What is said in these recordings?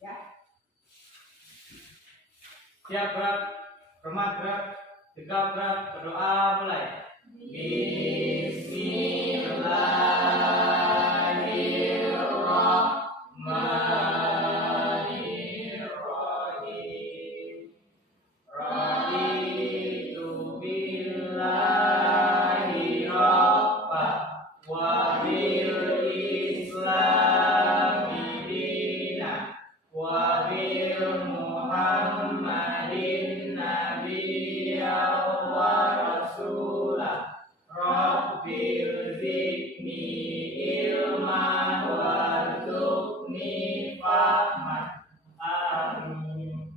Ya. Siap gerak, hormat gerak, tegap gerak, berdoa mulai. Bismillahirrahmanirrahim. Raditu billahi rabba wa bil islami dina wa bil Muhammadin nabiyya wa rasulah. Rabbil zidni ilman warzuqni fahman. Amin.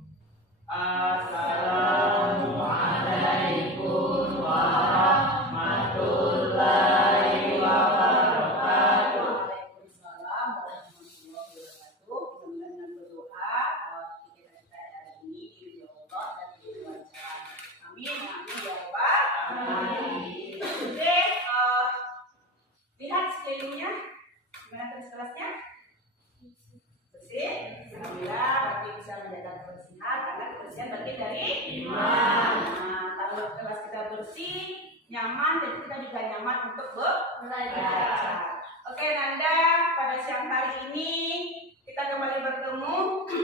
Assalamualaikum warahmatullahi wabarakatuh. Waalaikumsalam warahmatullahi wabarakatuh. Mudah-mudahan dengan berdoa kita hari ini diri Allah dan dilancarkan. Amin. Amin ya Rabbal alamin. Oke, lihat sekelilingnya. Gimana keras-kerasnya? Bersih. Alhamdulillah, berarti bisa menjaga kebersihan karena kebersihan bagian dari iman. Nah, kalau kelas kita bersih, nyaman, dan kita juga nyaman untuk belajar. Oke Nanda, pada siang hari ini kita kembali bertemu.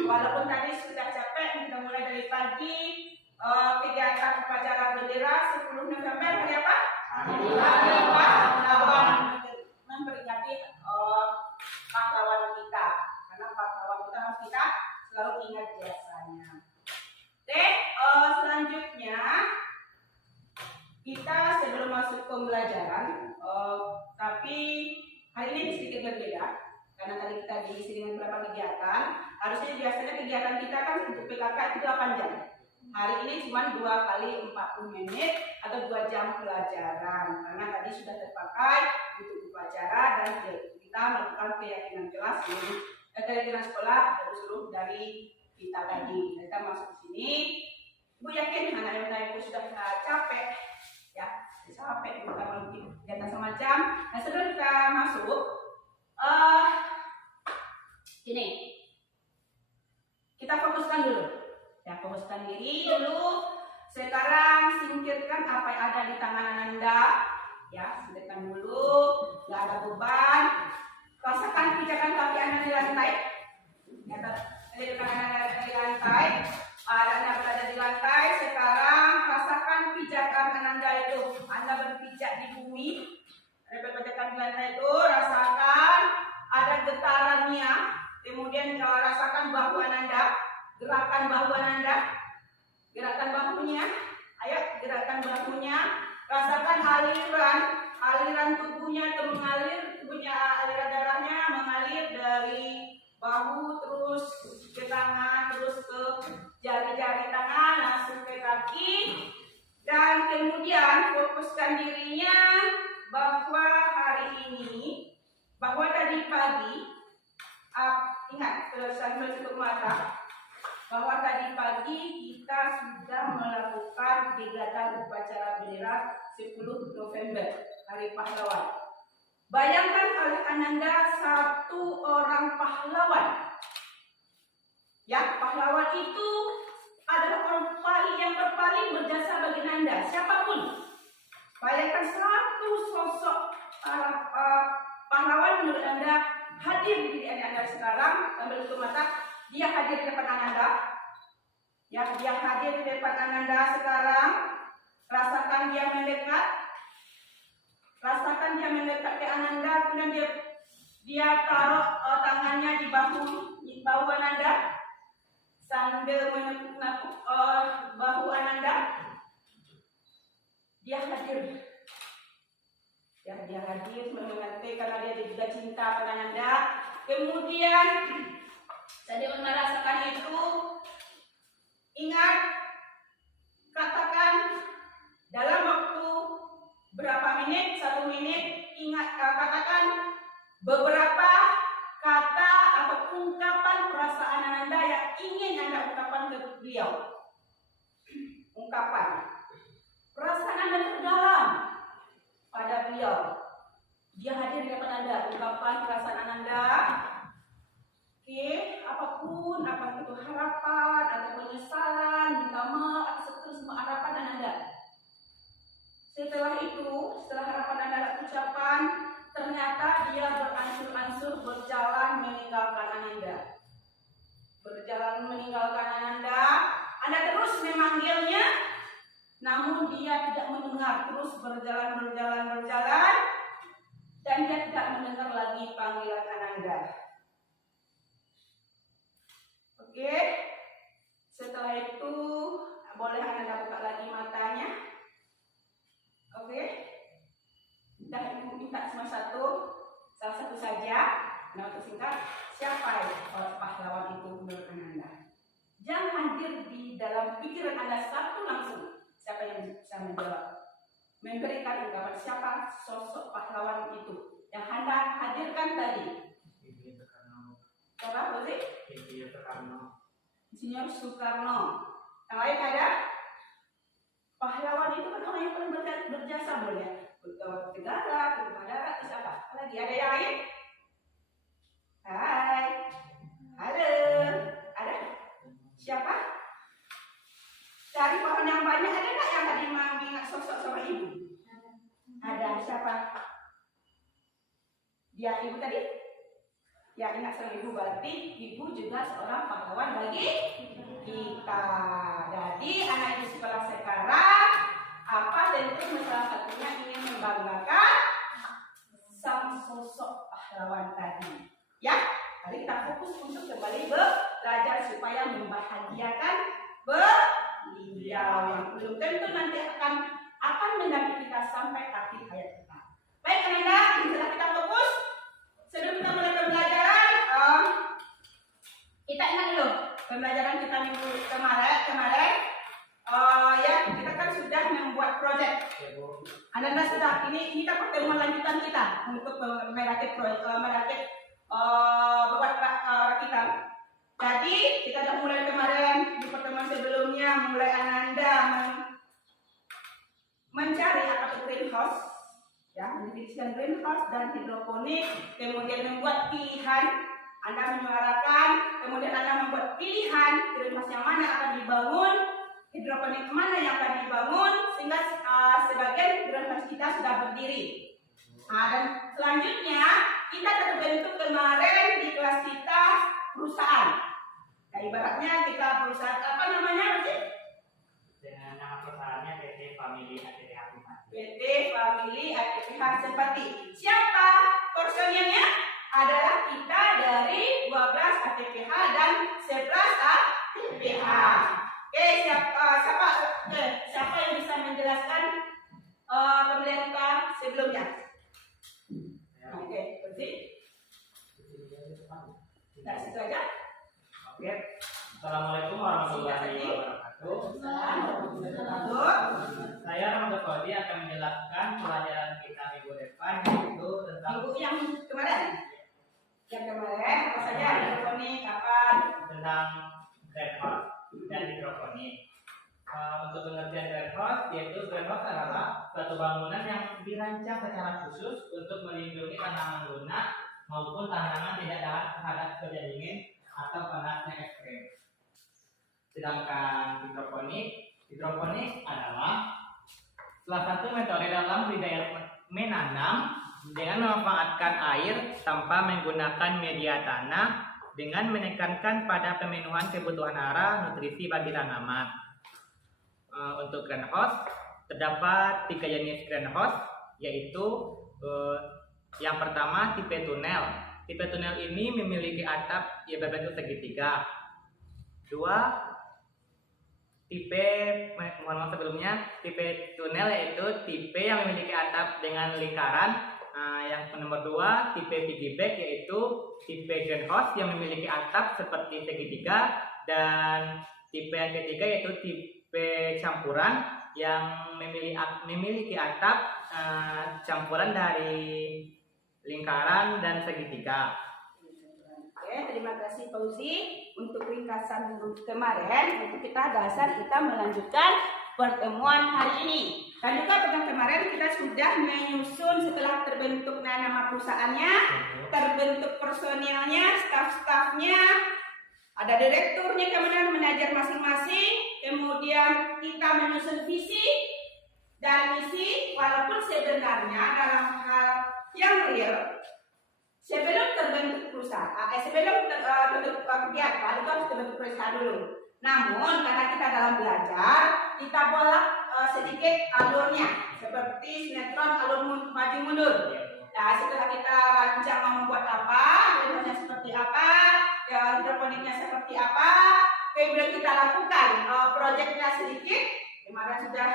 Walaupun tadi sudah capek, kita mulai dari pagi. Kegiatan upacara bendera 10 November hari apa? Hari pahlawan, memperingati pahlawan kita. Karena pahlawan kita harus kita selalu ingat biasanya. Oke, selanjutnya kita sebelum masuk pembelajaran, tapi hari ini sedikit berbeda karena tadi kita diisi dengan beberapa kegiatan. Harusnya biasanya kegiatan kita kan untuk PKK itu 8 jam. Hari ini cuma 2 kali 40 menit atau 2 jam pelajaran karena tadi sudah terpakai untuk upacara dan kita melakukan keyakinan kelas keyakinan sekolah seluruh dari kita tadi. Kita masuk ke sini. Ibu yakin anak-anak ibu sudah capek, ya, capek kita melakukan kegiatan semacam. Nah sebelum kita masuk, ini kita fokuskan dulu. Ya, fokuskan diri dulu. Sekarang singkirkan apa yang ada di tangan Anda. Ya, singkirkan dulu. Gak ada beban. Rasakan pijakan kaki Anda di lantai. Ya, pijakan Anda di lantai. Anda berada di lantai. Sekarang rasakan pijakan Anda itu. Anda berpijak di bumi. Ada pijakan di lantai itu. Rasakan ada getarannya. Kemudian rasakan bahu Anda. Gerakan bahu Anda, gerakan bahunya, ayo gerakan bahunya, rasakan aliran tubuhnya itu mengalir, aliran darahnya mengalir dari bahu terus ke tangan, terus ke jari-jari tangan, langsung ke kaki, dan kemudian fokuskan dirinya bahwa hari ini, bahwa tadi pagi, ingat sambil tutup mata. Bahwa tadi pagi kita sudah melakukan kegiatan upacara bendera 10 November Hari Pahlawan. Bayangkan oleh Ananda satu orang pahlawan. Ya, pahlawan itu adalah orang yang berpaling berjasa bagi Anda, siapapun. Bayangkan satu sosok pahlawan menurut Anda hadir di diri Anda sekarang sambil tutup mata. Dia hadir di depan Anda. Ya, dia hadir di depan Anda sekarang. Rasakan dia mendekat. Rasakan dia mendekat ke Anda. Kemudian dia taruh tangannya di bahu Anda sambil menepuk bahu Anda. Dia hadir. Ya, dia hadir mengerti karena dia juga cinta pada Anda. Kemudian tadi merasakan itu, ingat, katakan dalam waktu berapa menit, 1 menit, ingat, katakan beberapa kata atau ungkapan perasaan Anda yang ingin Anda ungkapkan ke beliau. Ungkapan perasaan Anda terdalam pada beliau. Dia hadir di depan Anda, ungkapan perasaan Anda. Oke. meninggalkan Ananda. Anda terus memanggilnya, namun dia tidak mendengar, terus berjalan, dan dia tidak mendengar lagi panggilan Ananda. Oke, setelah itu boleh Anda buka lagi matanya. Oke, dan Ibu minta salah satu saja. Nah, untuk singkat, siapa pahlawan itu menurut Anda? Jangan hadir di dalam pikiran Anda satu langsung. Siapa yang bisa menjawab? Memberikan ungkapan siapa sosok pahlawan itu yang Anda hadirkan tadi. Siapa sih? Insinyur Soekarno. Yang lain ada? Pahlawan itu kan orang yang paling berjasa, boleh. Untuk negara, kepada siapa? Lagi ada yang lain? Hai, halo, ada? Siapa? Dari pohon yang banyak ada nggak yang tadi mengingat sosok ibu? Ada siapa? Dia ibu tadi? Ya, ingat sama ibu, berarti ibu juga seorang pahlawan bagi kita. Jadi anak di sekolah sekarang apa tentu salah satunya ingin membanggakan sang sosok pahlawan tadi. Ya, mari kita fokus untuk kembali belajar supaya membahagiakan beliau yang belum tentu nanti akan mendampingi kita sampai akhir hayat kita. Baik, Ananda, setelah kita fokus, sebelum kita mulai pembelajaran, kita ingat dulu pembelajaran kita minggu kemarin. Ya, kita kan sudah membuat proyek. Ananda sudah, ini kan pertemuan lanjutan kita untuk merakit beban rakitan. Jadi kita sudah mulai kemarin di pertemuan sebelumnya, mulai Ananda mencari atau greenhouse, ya, mendefinisikan greenhouse dan hidroponik, kemudian membuat pilihan. Anda menyuarakan, kemudian Anda membuat pilihan greenhouse yang mana akan dibangun, hidroponik mana yang akan dibangun, sehingga sebagian greenhouse kita sudah berdiri. Nah, dan selanjutnya kita terbentuk kemarin di kelas kita perusahaan. Nah, ibaratnya kita perusahaan apa namanya sih? Dengan nama perusahaannya PT Family ATPH. PT Family ATPH. Seperti siapa personilnya? Adalah kita dari 12 ATPH dan 11 ATPH. Oke, siapa yang bisa menjelaskan pemilihan kita sebelumnya? Oke, bersih. Dari situ aja. Oke. Assalamualaikum warahmatullahi wabarakatuh. Saya Rahmat Fauzi akan menjelaskan pelajaran kita minggu depan, yaitu tentang Minggu yang kemarin. Yang kemarin apa saja? Hidroponik, kapan? Tentang greenhouse dan hidroponik. Untuk pengertian greenhouse, yaitu greenhouse adalah suatu bangunan yang dirancang secara khusus untuk melindungi tanaman lunak maupun tanaman tidak tahan terhadap cuaca dingin atau panasnya ekstrim. Sedangkan hidroponik adalah salah satu metode dalam budidaya menanam dengan memanfaatkan air tanpa menggunakan media tanah dengan menekankan pada pemenuhan kebutuhan hara nutrisi bagi tanaman. Untuk greenhouse terdapat 3 jenis greenhouse, yaitu yang pertama tipe tunel. Tipe tunel ini memiliki atap yang berbentuk segitiga. 2, tipe tunel yaitu tipe yang memiliki atap dengan lingkaran. Yang nomor 2, tipe piggyback, yaitu tipe greenhouse yang memiliki atap seperti segitiga. Dan tipe yang ketiga yaitu tipe campuran yang memiliki atap campuran dari lingkaran dan segitiga. Oke, terima kasih Fauzi untuk ringkasan minggu kemarin. Untuk kita melanjutkan pertemuan hari ini. Dan juga pada kemarin kita sudah menyusun setelah terbentuk nama perusahaannya, terbentuk personilnya, staf-stafnya, ada direkturnya, kemudian manajer masing-masing, kemudian kita menyusun visi dan misi, walaupun sebenarnya dalam hal yang real sebelum terbentuk terbentuk perusahaan. Sebelum terbentuk kegiatan itu harus terbentuk perusahaan dulu. Namun karena kita dalam belajar, kita bolak sedikit alurnya, seperti sinetron alur maju mundur. Nah, setelah kita rancang mau membuat apa, bentuknya seperti apa, ya hidroponiknya seperti apa, kemudian kita lakukan proyeknya sedikit. Kemarin sudah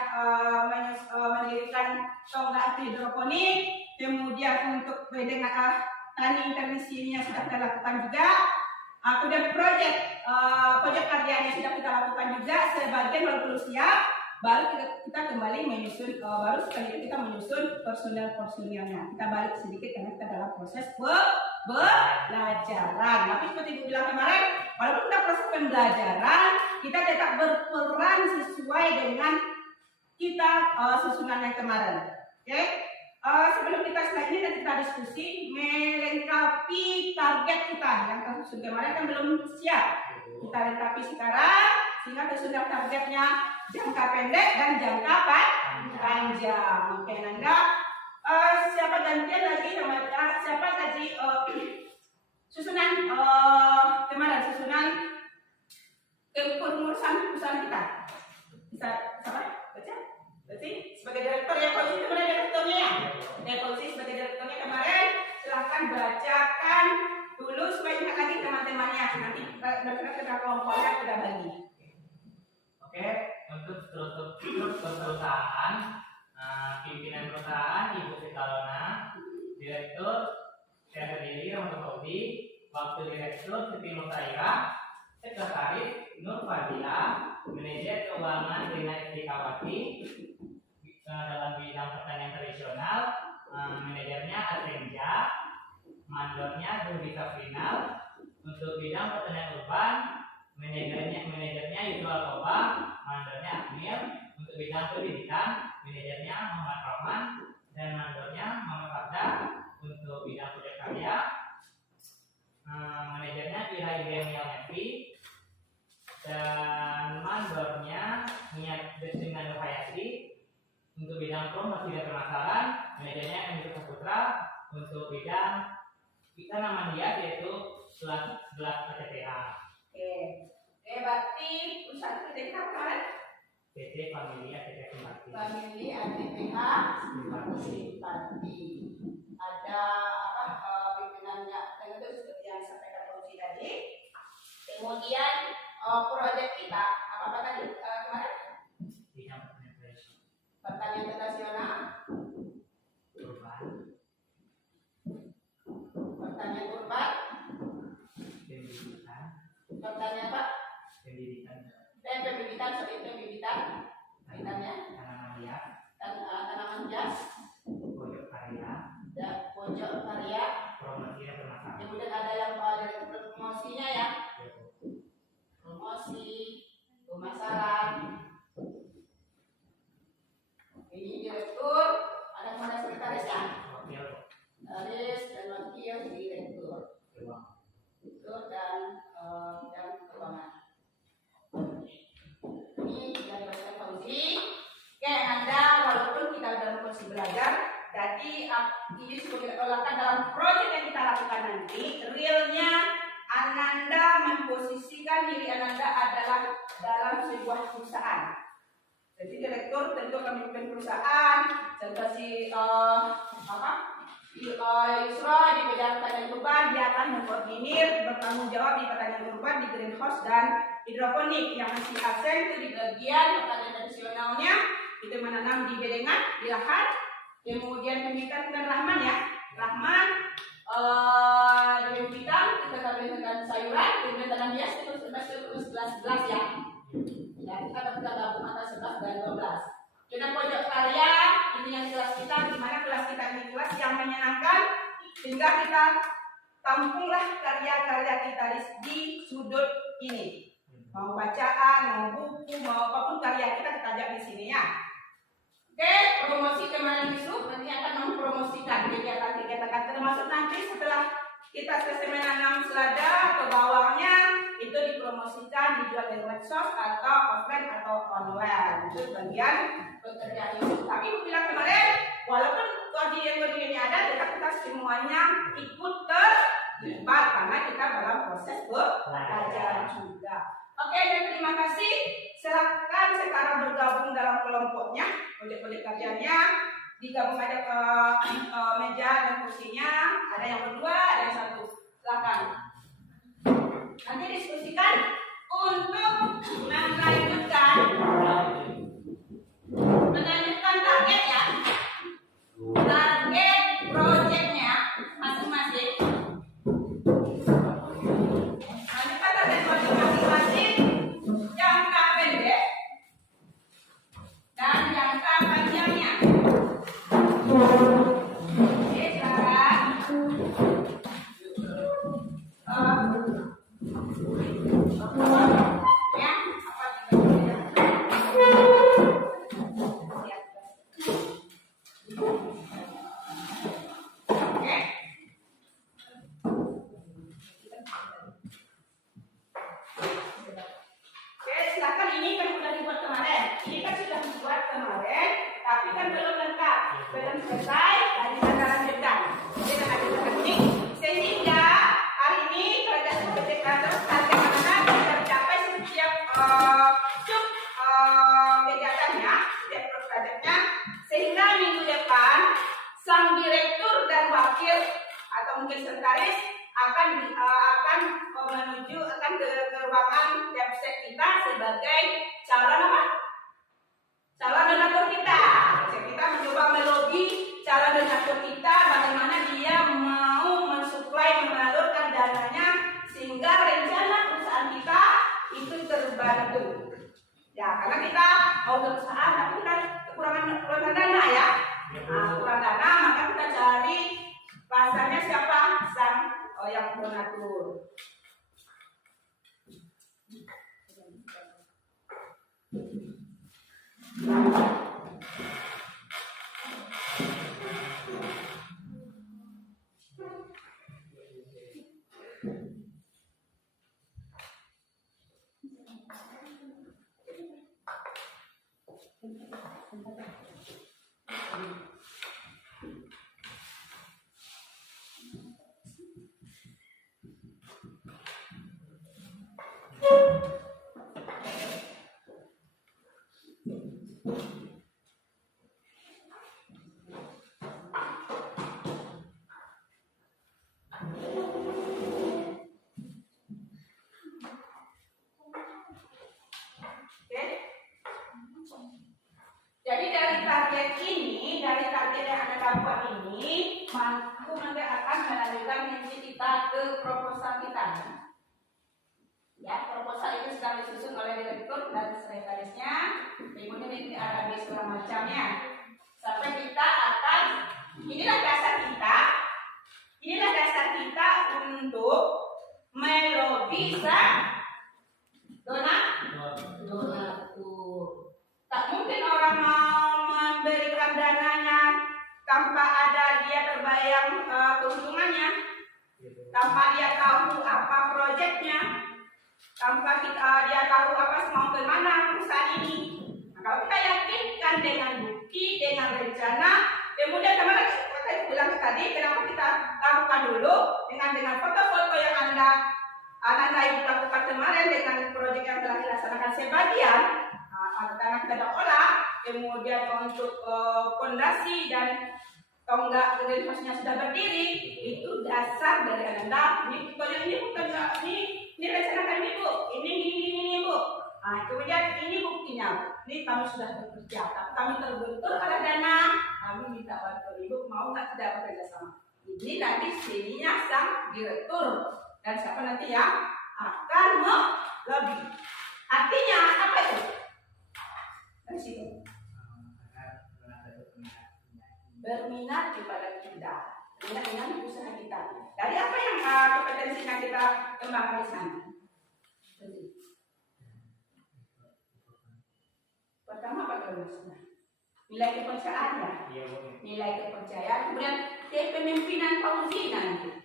mendirikan tonggak hidroponik, kemudian untuk dengan tani intensifnya sudah kita lakukan juga. Kemudian proyek karyanya sudah kita lakukan juga, sebagian baru belum siap, baru kita kembali menyusun, baru sekali kita menyusun personil-personilnya. Kita balik sedikit karena kita dalam proses pembelajaran. Tapi seperti Ibu bilang kemarin, walaupun kita proses pembelajaran, kita tetap berperan sesuai dengan kita susunan yang kemarin. Oke? Sebelum kita selanjutnya dan kita diskusi melengkapi target kita yang tersusun kemarin kan belum siap. Kita lengkapi sekarang sehingga tersusun targetnya jangka pendek dan jangka panjang. Oke, Nanda. Siapa gantian lagi sama siapa tadi susunan kemarin susunan kepengurusan perusahaan kita. Bisa siapa? Baca? Berarti sebagai direktur ya, posisi kemarin direkturnya ya. Posisi sebagai direkturnya kemarin, silahkan bacakan dulu supaya ingat lagi teman-temannya. Nanti kita kelompoknya kita bagi. Oke, untuk struktur perusahaan, pimpinan perusahaan Ibu Sitalona, direktur saya sendiri Rahmat Fauzi, waktu direktur Siti Nursaira, sekretaris Nur Fadila, manajer keuangan Rina Istikawati, dalam bidang pertanian tradisional, manajernya Atrenja, mandornya Dudi Safrinal, untuk bidang pertanian urban, manajernya Yusuf Alkoba, mandornya Akmil, untuk bidang pendidikan, manajernya Muhammad Rahman, dan mandornya Muhammad Farda, untuk bidang proyek karya, manajernya Ira Idemial Nevi, dan mandornya Niat dengan Hayati. Untuk bidang promosi dan pemasaran, manajernya Endri Saputra. Untuk bidang kita nama dia yaitu gelas PTPA. Oke, berarti perusahaan PT kemarin? PT Family ATPH Simpati. Family ATPH Simpati. Ada pimpinannya, dan itu seperti yang disampaikan Fauzi tadi. Kemudian proyek kita apa tadi kemarin? Bidang Pertanian tradisional, urban, pertanian urban, pendidikan, pertanian apa? pendidikan, Dan pembibitan, tanaman hias, tanaman hias, pojok karya, dan pojok karya. promosi dan pemasaran. Kemudian ada yang dari promosinya ya, promosi, pemasaran. Ini direktur, ada kemana sekretarisnya? Wakil, Sekretaris dan wakil direktur. Direktur dan bidang keuangan. Ini dari Bapak Fauzi. Oke, Anda walaupun kita dalam proses belajar, jadi ini sebagai tolakan dalam proyek yang kita lakukan nanti, realnya Ananda memposisikan diri Ananda adalah dalam sebuah perusahaan. Jadi direktur tentu akan memimpin perusahaan, seperti Yusra di bidang pertanian urban, dia akan mengkoordinir, bertanggung jawab di pertanian urban, di greenhouse dan hidroponik. Yang masih absen itu di bagian pertanian tradisionalnya, itu menanam di bedengan, di lahan. Kemudian pembibitan dengan Rahman ya, Rahman di bidang kita gabung dengan sayuran, kemudian tanam hias itu 11 ya. Ya, kita gabung antara 11 dan 12. Dengan pojok karya, ini yang kelas kita, di mana kelas kita ini kelas yang menyenangkan, sehingga kita tampunglah karya-karya kita di sudut ini. Mau bacaan, mau buku, mau apapun karya kita ajak di sini ya. Oke, promosi kemarin Yusuf nanti akan mempromosikan kegiatan-kegiatan termasuk nanti setelah kita selesai menanam selada atau bawangnya itu dipromosikan, dijual di medsos atau offline atau online. Itu bagian pekerjaan Yusuf. Tapi aku bilang kemarin, walaupun koordinatnya ada, tetap kita semuanya ikut IPA karena kita dalam proses belajar juga. Oke, dan terima kasih. Silakan sekarang bergabung dalam kelompoknya, proyek-proyek kerjanya. Digabung aja ke meja dan kursinya. Ada yang berdua, ada yang satu. Silakan. Nanti diskusikan untuk melanjutkan target ya. Target proyeknya masing-masing. Nanti target proyek masing-masing jangka pendek dan jangka panjangnya. Oke, silakan. Ya, apa juga? Oke. Oke, silakan. Ini kan sudah dibuat kemarin. Ini kan sudah dibuat kemarin, tapi kan belum lengkap, belum selesai. Dari kita lanjutkan. Jadi kita lanjutkan ini sehingga hari ini kerja seperti atau target mana bisa dicapai setiap kegiatannya, setiap proyeknya, sehingga minggu depan sang direktur dan wakil atau mungkin sekretaris akan menuju ke ruangan website kita sebagai calon apa? Calon donatur kita. Jadi kita mencoba melobi calon donatur kita bagaimana dia mau mensuplai mengalurkan dananya sehingga rencana perusahaan kita itu terbantu. Ya, karena kita mau perusahaan tapi kita kekurangan dana ya. Nah, kurang dana maka kita cari pasarnya siapa? Sang yang donatur. Jadi dari target ini, dari target yang ada buat ini, aku nanti akan melanjutkan misi kita ke proposal kita. Ya, proposal itu sedang disusun oleh direktur dan sekretarisnya, kemudian ini ada segala macamnya. Sampai kita akan, inilah dasar kita untuk melobi donatur. Tak mungkin orang mau memberikan dananya tanpa ada dia terbayang keuntungannya, tanpa dia tahu apa proyeknya, tanpa dia tahu apa mau kemana perusahaan ini. Nah, kalau kita yakinkan dengan bukti, dengan rencana, kemudian kemarin kita bilang tadi, kenapa kita lakukan dulu dengan foto-foto yang anda ibu lakukan kemarin dengan proyek yang telah dilaksanakan sebagian. Tanah kita olah, kemudian untuk fondasi dan tonggak universitasnya sudah berdiri, itu dasar dari anda. Ini proyek ini bukan ini rencanakan ini bu, ini bu. Nah, kemudian ini buktinya, ini kami sudah bekerja, tapi kami terbentur oleh dana, kami minta bantuan ibu, mau nggak tidak bekerja sama. Ini nanti sininya sang direktur dan siapa nanti yang akan melobby. Artinya apa itu? Dari situ berminat kepada kita, berminat dengan usaha kita. Dari apa yang kompetensinya kita kembangkan di sana? Pertama apa maksudnya? Nilai kepercayaan ya. Nilai kepercayaan, kemudian kepemimpinan Fauzi nanti.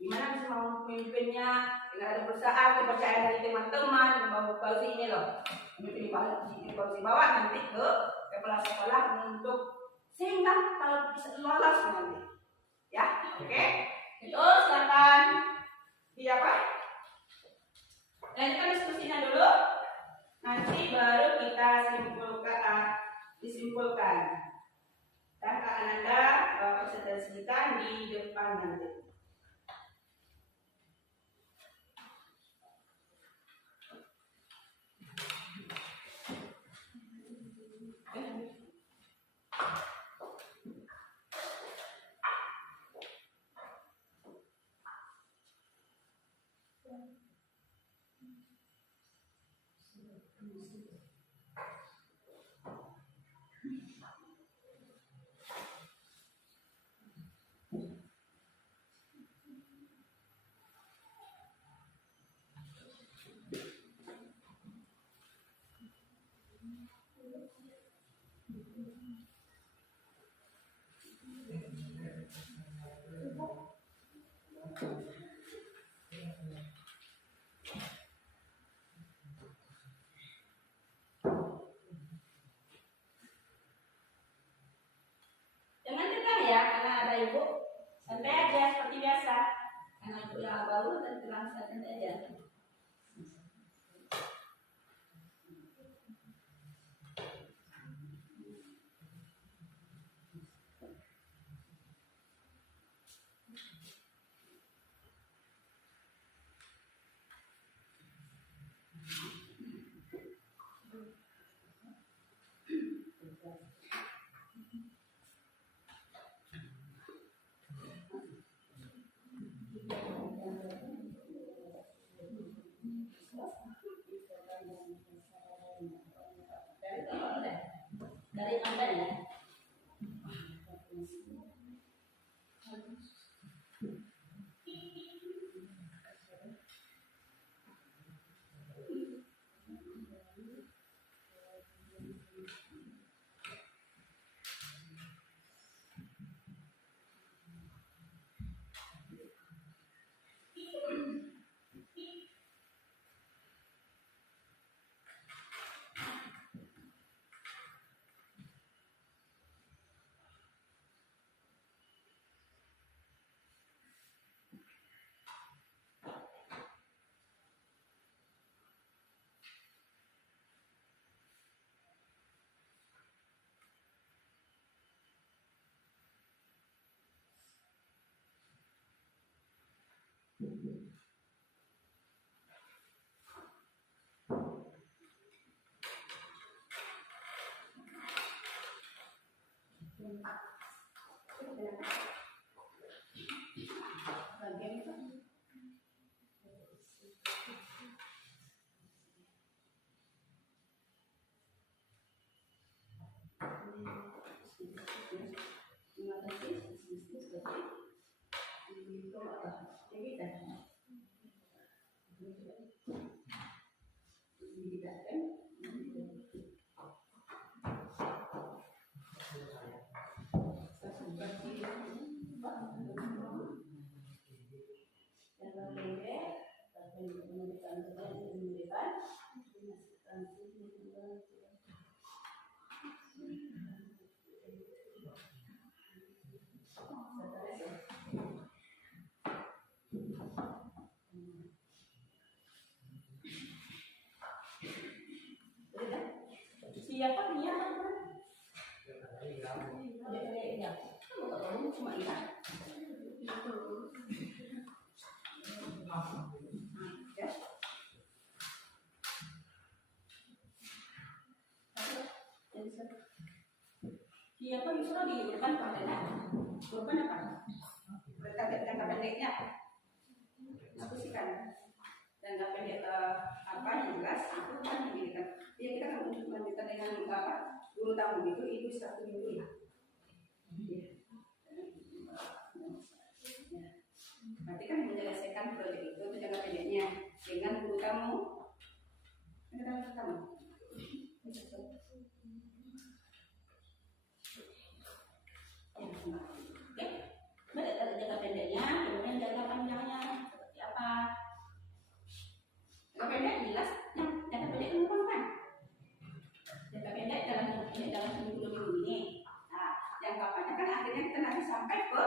Gimana bisa mau memimpinnya dengan ada perusahaan, kepercayaan dari teman-teman, mau Fauzi ini loh. Memimpin Fauzi bawa nanti ke kepala sekolah untuk sehingga kalau bisa lolos nanti. Ya, oke. Itu silakan. Jangan tegang ya, karena ada ibu. Santai aja seperti biasa. Karena ibu yang baru dan tegang santai aja. Dari Anda ya. Siapa dia? Cuma ya. Siapa justru di depan padanya? Korban apa? Berkait jangka pendeknya. Aku sih kan jangka pendek apa yang jelas itu kan diberikan. Ya kita kan untuk melanjutkan dengan apa? Guru tamu itu 1 minggu ya. Nanti kan menyelesaikan proyek itu jangka pendeknya dengan guru tamu. Dengan tamu. Oke, ada jangka pendeknya, kemudian jangka panjangnya seperti apa? Jangka pendek jelas, jangka pendek itu apa? Jangka pendek dalam seminggu 2 minggu ini. Nah, jangka panjang kan akhirnya kita nanti sampai ke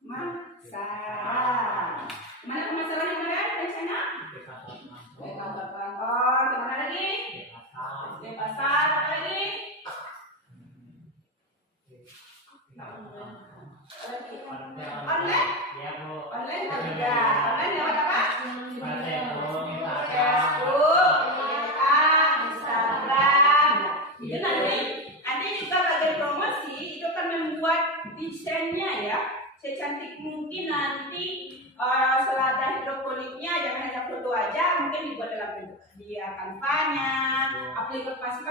masalah. Mana masalahnya kemarin dari sana? Oh, kemana lagi? Di pasar, apa lagi? Online? Ya, Bu. Online juga. Online lewat apa? Facebook, Facebook, Instagram. Itu nanti kita bagian promosi itu kan membuat desainnya ya secantik mungkin nanti selada hidroponiknya jangan hanya foto aja. aja mungkin dibuat dalam bentuk dia Canva-nya, aplikasi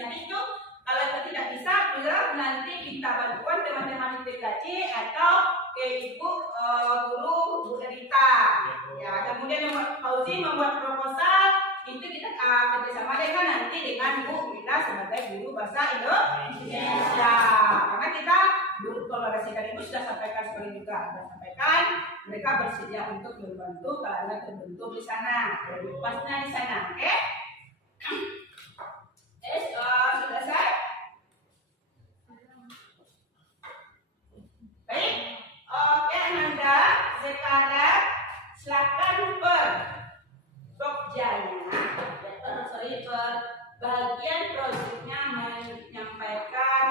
nanti itu kalau itu tidak bisa bilang nanti kita bantuan teman-teman ITKJ atau ke ibu guru Bu Derita. Ya, kemudian Fauzi membuat proposal itu kita kerjasama dengan nanti dengan Bu Mita sebagai guru bahasa Indonesia. Karena kita guru kolaborasi dari ibu sudah sampaikan sekali juga, sudah sampaikan mereka bersedia untuk membantu karena terbentuk di sana, pasnya di sana, oke? Sudah selesai? Baik, oke Ananda, sekarang silakan bagian proyeknya menyampaikan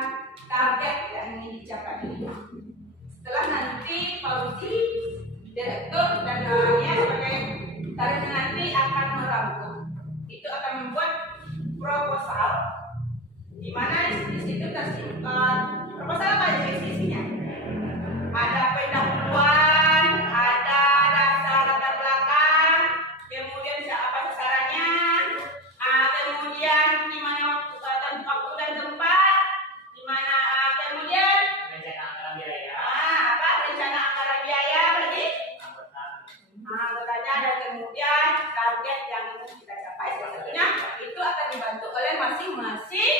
target yang ingin dicapai. Setelah nanti Fauzi, direktur dan lainnya sebagai targetnya nanti akan merangkum. Itu akan membuat proposal di mana di situ tersimpan proposal apa aja isinya? Ada pendahuluan, ada dasar latar belakang, kemudian apa sasarannya, kemudian di mana waktu dan tempat, di mana kemudian rencana anggaran biaya, rencana anggaran biaya berarti anggotanya, dan kemudian target yang ingin kita capai. Salah satunya itu akan dibantu oleh masing-masing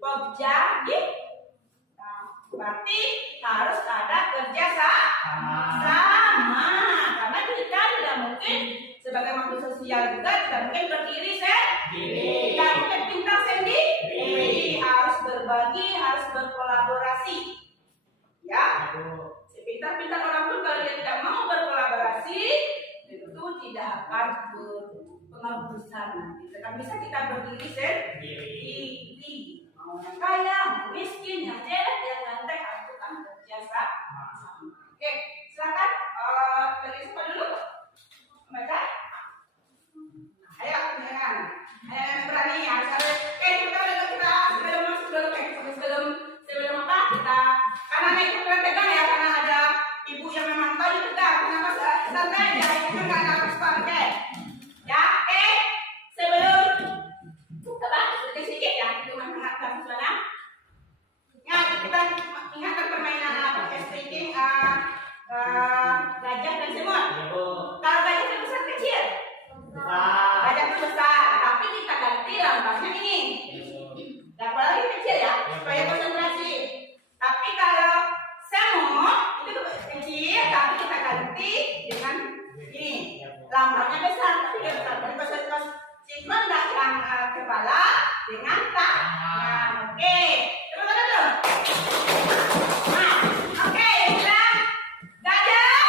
pokja. Berarti harus ada kerja sama, karena kita tidak mungkin sebagai makhluk sosial juga tidak mungkin berdiri sendiri, tidak mungkin pintar sendiri, harus berbagi, harus berkolaborasi. Ya, sepintar-pintar orang pun kalau dia tidak mau berkolaborasi itu tidak akan berpengaruh besar nanti. Tidak bisa kita berdiri sendiri. Mau yang kaya, mau miskin, yang jelek, yang ganteng, itu kan kerja sama. Oke, silakan. Dari siapa dulu? Baca. Ayo, jangan. Ayo yang berani. Kita sebelum masuk dulu, sebelum apa? Kita karena naik tegang ya, karena ada ibu yang memang tahu tegang. Kenapa santai ya? Itu nggak ada oke. Ya, sebelum sedikit ya, itu mengingatkan suara. Ya, kita ingatkan permainan apa? Speaking, gajah dan semut. Kalau gajah itu besar kecil. Gajah itu besar, tapi kita ganti lambangnya ini. Dan kalau lagi kecil ya, supaya konsentrasi. Tapi kalau semut itu kecil, tapi kita ganti dengan ini. Lambangnya besar, tapi dia besar. Jadi konsentrasi sinkron yang kepala dengan tangan. Oke, coba dulu. Nah, oke, bilang gajah.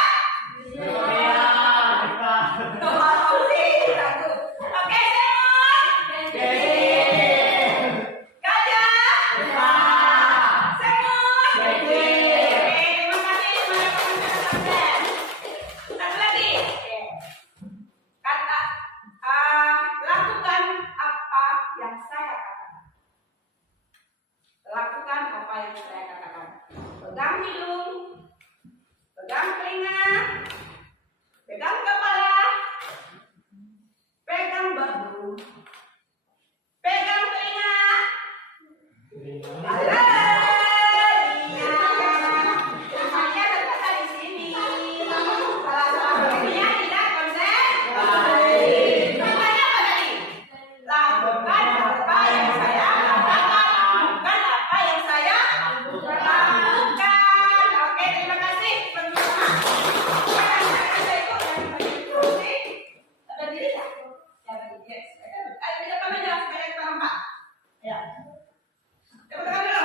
Oke, semut. Gajah. Semut. Oke, terima kasih teman-teman. Satu lagi. Kata lakukan apa yang saya katakan. Lakukan apa yang saya katakan. Pegang hidung, pegang telinga, pegang kepala, pegang bahu, pegang telinga. Semuanya terkata di sini. Salah-salahnya tidak konsen. Namanya apa tadi? Lakukan apa yang saya katakan, bukan apa yang saya lakukan. Oke, terima kasih. Berdiri tak? Ya, berdiri. Ayo, kita pamit ya, supaya kita nampak. Ya. Tepuk tangan dulu.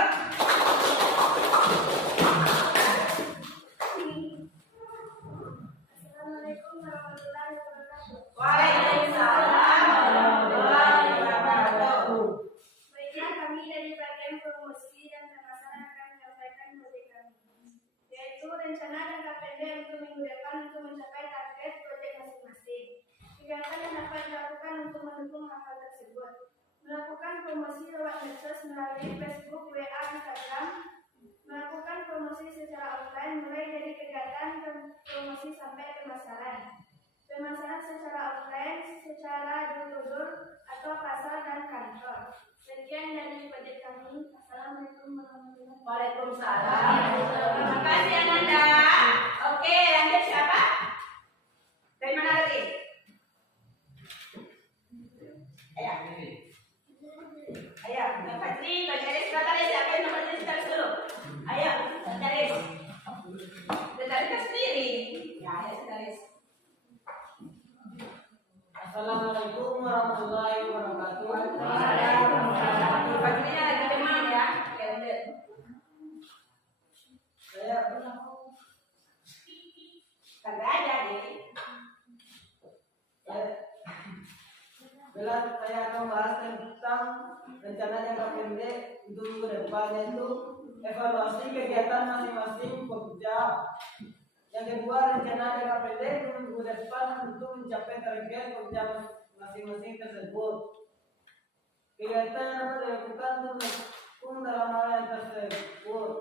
Assalamualaikum warahmatullahi wabarakatuh. Waalaikumsalam warahmatullahi wabarakatuh. Baiklah, kami dari bagian promosi dan pemasaran akan menyampaikan proyek kami, yaitu rencana dan KPD untuk minggu depan untuk mencapai target proyek masing-masing. Kegiatan yang dapat dilakukan untuk mendukung hal tersebut: melakukan promosi lewat medsos melalui Facebook, WA, Instagram, melakukan promosi secara offline mulai dari kegiatan promosi sampai pemasaran ketua pasar dan kantor. Sekian dari proyek kami. Assalamualaikum warahmatullahi wabarakatuh. Waalaikumsalam. Terima kasih Ananda. Oke, lanjut siapa? Dari mana lagi? Ayo. Ayo, Mbak Fadli, Mbak Garis, Mbak siapa yang nomor Garis dulu? Ayo, Mbak Garis. Mbak Garis sendiri. Ya, ayo Garis. Assalamualaikum warahmatullahi wabarakatuh. Waalaikumsalam. Mbak Fadlinya lagi demam ya. Oke, lanjut. Saya Kagak ada nih. saya akan membahas tentang rencana jangka pendek untuk minggu depan, yaitu evaluasi kegiatan masing-masing pekerja. Yang kedua, rencana jangka pendek untuk minggu depan untuk mencapai target kerja masing-masing tersebut. Kegiatan yang dapat dilakukan untuk mendukung dalam hal yang tersebut.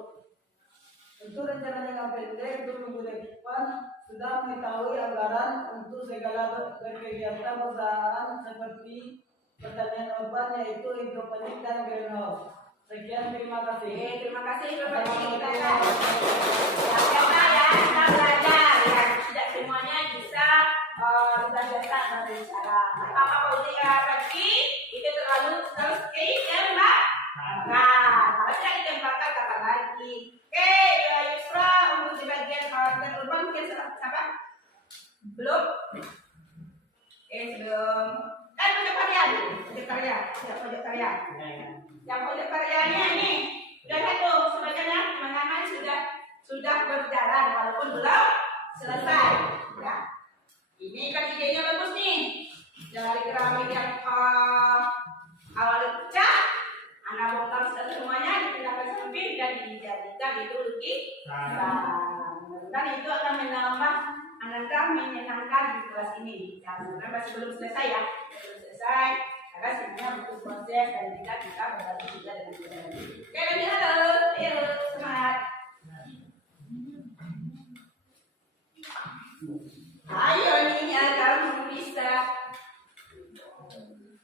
Untuk rencana jangka pendek untuk minggu depan sudah mengetahui anggaran untuk segala kegiatan perusahaan seperti pertanian urban, yaitu hidroponik dan greenhouse. Sekian, terima kasih. Oke, terima kasih Bapak kita kan. Siapa ya kita belajar ya, tidak semuanya bisa belajar dari cara. Apa uji pagi itu terlalu terus ditembak. Nah, kalau tidak ditembakkan kapan lagi? Oke, Yusra untuk di bagian dan urban mungkin siapa? Belum? Oke, belum. Kan pojok karya dulu, pojok karya, tidak pojok karya. Yang pojok karyanya ini sudah satu, sebenarnya teman-teman sudah berjalan walaupun belum selesai. Ya, ini kan idenya bagus nih. Dari keramik yang awal pecah, anak bongkar semuanya dipindahkan samping dan dijadikan itu lukisan. Dan itu akan menambah Ananda menyenangkan di kelas ini. Ya, sebenarnya masih belum selesai ya, belum selesai. Karena sebenarnya butuh proses dan kita berbagi juga dengan saudara. Oke, lanjut halo, ayo semangat. Ayo nih, kamu bisa.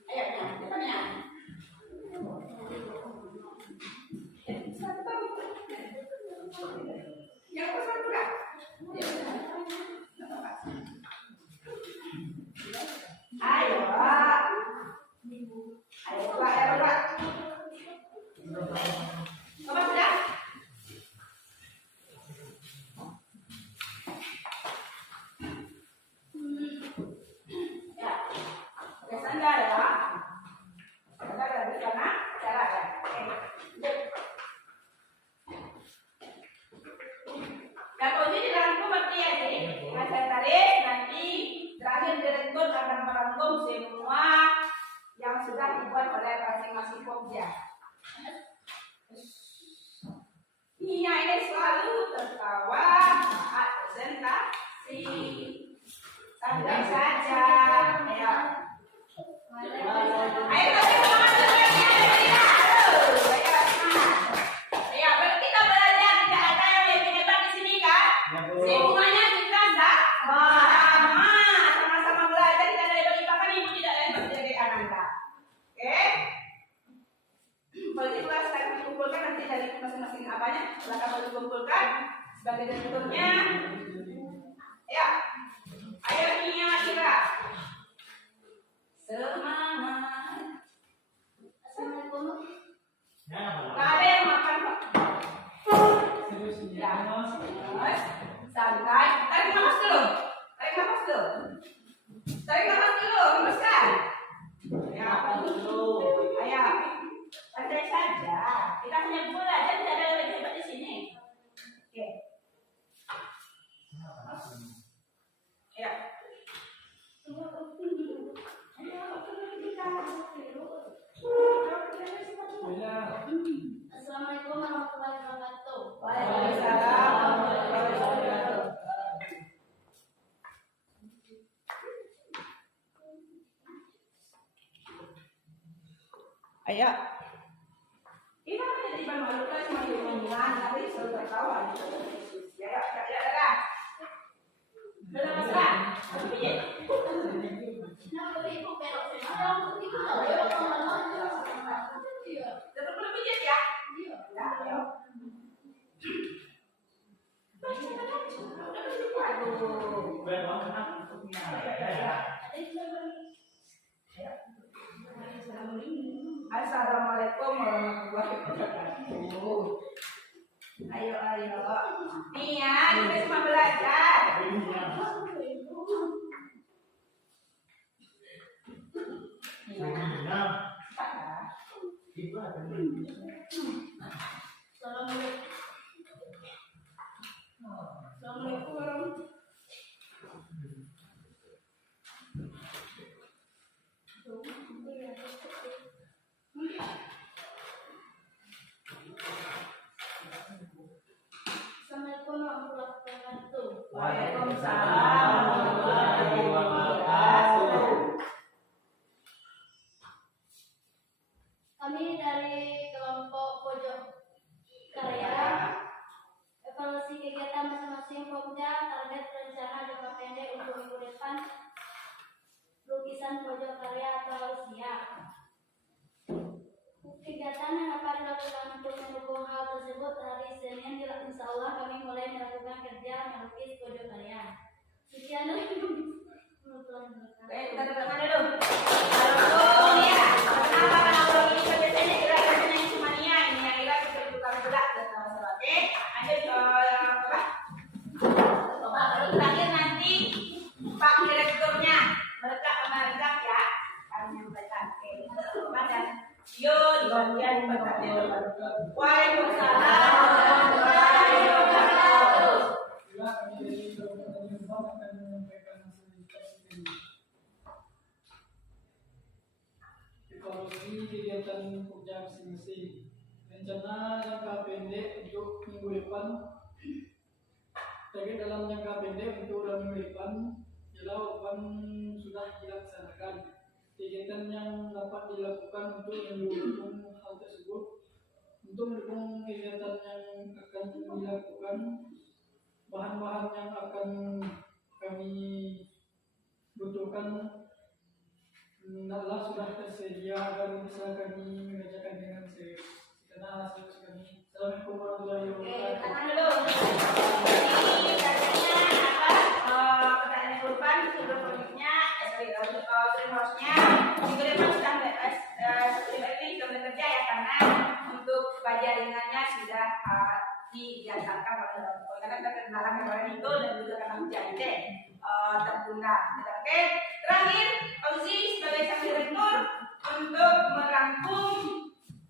Ayo, depannya. Yang pesan juga. Ayo, Pak. Ayo, Pak. Ayo, Pak. Bapak sudah? Ya. Biasanya adalah dari sana cara ya. Dan posisi di dalam seperti ini, saya tarik nanti terakhir direktur akan merangkum semua yang sudah dibuat oleh masing-masing pekerja. Nia ini selalu tertawa saat presentasi. Santai saja, ayo. Ayo kasih semangat semuanya, ayo. Ayo semangat. Ayo, kita belajar tidak ada yang lebih hebat di sini kan? Semuanya kita sama-sama belajar, tidak ada yang bahkan ibu tidak ada yang menjadi Ananda. Oke? Kalau kelas akan dikumpulkan nanti dari masing-masing apanya, silakan dikumpulkan sebagai direkturnya. Ya, ayo Nia Ira. Semangat. Assalamualaikum. Gak ada yang makan kok. Ya, terus santai. Tarik nafas dulu. Tarik nafas dulu. Tarik nafas dulu, hembuskan. Ya, dulu. Ayo, santai saja. Kita hanya belajar, tidak ada yang lebih hebat di sini. Oke. Ya. Assalamualaikum warahmatullahi wabarakatuh. Waalaikumsalam warahmatullahi wabarakatuh. Ayo. Ini apa jadi malu kan cuma nyanyian, tapi selalu tertawa. Ya, ya. Sudah masalah. Oke. Nah, ibu belok sana, ibu tahu ya. Assalamualaikum warahmatullahi wabarakatuh. Ayo. Nih ya, kita semua belajar. Assalamualaikum. Assalamualaikum warahmatullahi wabarakatuh. Waalaikumsalam warahmatullahi wabarakatuh. Kami dari kelompok pojok karya evaluasi kegiatan masing-masing Pokja, target rencana jangka pendek untuk minggu depan, lukisan pojok karya atau siap. Kegiatan yang dapat dilakukan untuk mendukung hal tersebut hari Senin, insya Allah kami mulai melakukan kerja melukis pojok karya. Sekian dari Kita tepuk tangan dulu. Halo ya. Kenapa ini kerjanya gerakan yang semuanya ini yang kita tukar gerak sama-sama. Oke, lanjut apa? Baru terakhir nanti Pak Direkturnya merekam ya. Kami menyampaikan. Oke, dan yuk di bagian pertanyaan dulu. Waalaikumsalam warahmatullahi wabarakatuh. Bila kami dari Kabupaten Jombang akan menyampaikan hasil diskusi evaluasi kegiatan kerja masing-masing. Rencana jangka pendek untuk minggu depan. Target dalam jangka pendek untuk minggu depan ialah UPAN sudah dilaksanakan. Kegiatan yang dapat dilakukan untuk mendukung hal tersebut. Untuk mendukung kegiatan yang akan dilakukan, bahan-bahan yang akan kami butuhkan adalah sudah tersedia agar bisa kami mengerjakan dengan serius. Karena hasil kami. Assalamualaikum warahmatullahi Oke, wabarakatuh. tangan dulu. Ini katanya apa? Pertanyaan kurban sudah produknya, greenhouse-nya minggu depan sudah bekerja ya, karena untuk bajaringannya sudah diantarkan karena terkenalan kemarin itu dan juga karena hujan tertunda. Oke, terakhir Fauzi sebagai sang direktur untuk merangkum